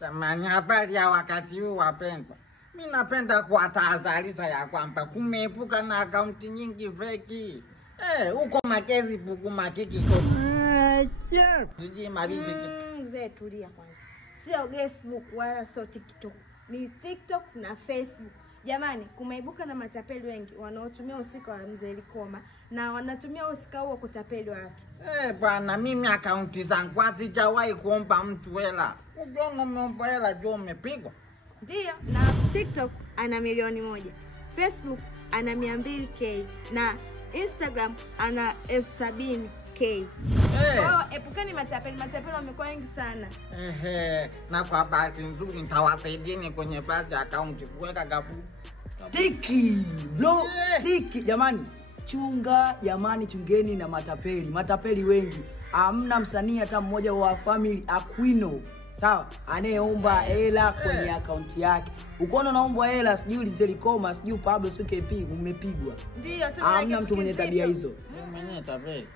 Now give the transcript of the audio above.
Jamani, habari ya wakati huu wapendwa. Mimi napenda kuwatahadharisha ya kwamba kumeepuka na akaunti nyingi feki. Huko makezi buku makiki kwa. Siji mabibi. Mzee tulia kwanza. Sio Facebook wala sio TikTok. Ni TikTok na Facebook. Jamani, kumeibuka na matapeli wengi wanaotumia usika wa Mzee Likoma na wanatumia usika huo kutapeli watu. Bwana, mimi akaunti zangu hazijawahi kuomba mtu hela. Ukiona umeomba hela jua umepigwa. Ndio, na TikTok ana 1,000,000, Facebook ana 200K na Instagram ana 70,000K. Epukeni matapeli wamekuwa wengi sana. Na kwa bahati nzuri nitawasaidieni kwenye baadhi ya akaunti kuweka gabu. Tiki, bro, tiki jamani. Jamani, chungeni na matapeli wengi. Hamna msanii hata mmoja wa family Aquino, sawa, anayeomba hela kwenye akaunti yake. Ukoona naomba hela sijui Mzee Likoma, sijui Pablo, sijui KP, umepigwa. Ndio, hamna mtu mwenye tabia hizo. Mwenye tapeli.